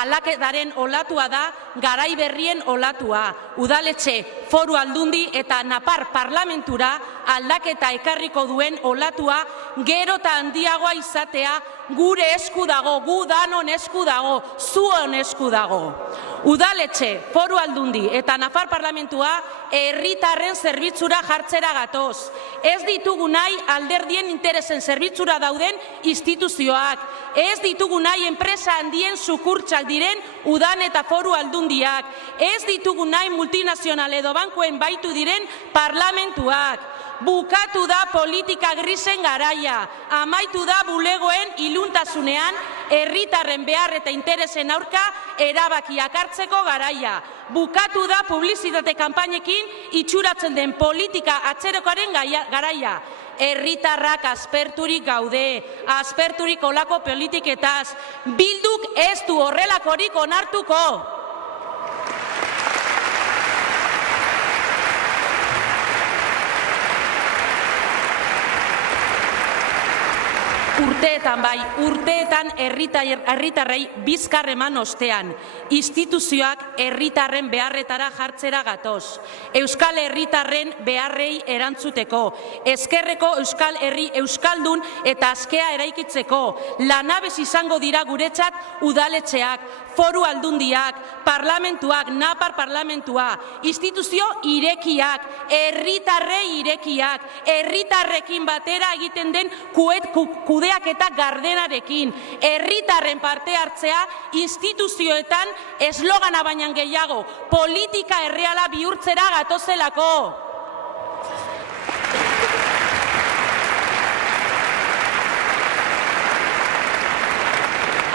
aldaketaren olatua da, garai berrien olatua. Udaletxe, Foru Aldundi eta Napar parlamentura aldaketa ekarriko duen olatua gero eta handiagoa izatea gure esku dago, gu danon esku dago, zuon esku dago. Udaletxe, Foru Aldundi eta Napar parlamentua herritarren zerbitzura jartzera gatoz. Ez ditugu nahi alderdien interesen zerbitzura dauden instituzioak. Ez ditugu nahi enpresa handien sukurtsak diren udan eta Foru Aldundiak. Ez ditugu nahi multinazional edo bankuen baitu diren parlamentuak. Bukatu da politika grisen garaia, amaitu da bulegoen iluntasunean herritarren behar eta interesen aurka erabakiak hartzeko garaia. Bukatu da publizitate kanpainekin itxuratzen den politika atzerokoaren garaia. Herritarrak asperturik gaude, asperturik olako politiketaz. Bilduk ez du horrelakorik onartuko. Urteetan bai, urteetan herritarrei bizkar eman ostean, instituzioak herritarren beharretara jartzera gatoz. Euskal herritarren beharrei erantzuteko, ezkerreko Euskal Herri euskaldun eta askea eraikitzeko, lanabez izango dira guretzat udaletxeak, Foru Aldundiak, parlamentuak, Napar parlamentua, instituzio irekiak, herritarrei irekiak, herritarrekin batera egiten den kudeaketa gardenarekin, herritarren parte hartzea instituzioetan eslogana baina gehiago, politika erreala bihurtzera gatozelako.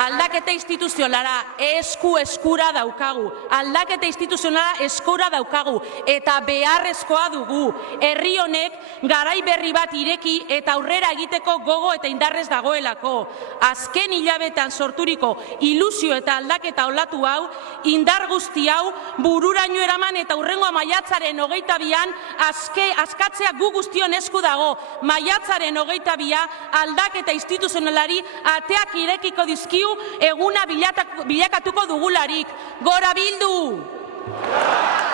Aldaketa instituzionala eskura daukagu. Aldaketa instituzionala eskura daukagu eta beharrezkoa dugu. Herri honek garai berri bat ireki eta aurrera egiteko gogo eta indarrez dagoelako. Azken hilabetean sorturiko ilusio eta aldaketa olatu hau, indar guzti hau bururaino eraman eta hurrengo maiatzaren 22an askatzea gu guztion esku dago. Maiatzaren 22a aldaketa instituzionalari ateak irekiko dizkiu eguna bilakatuko dugularik. Gora Bildu!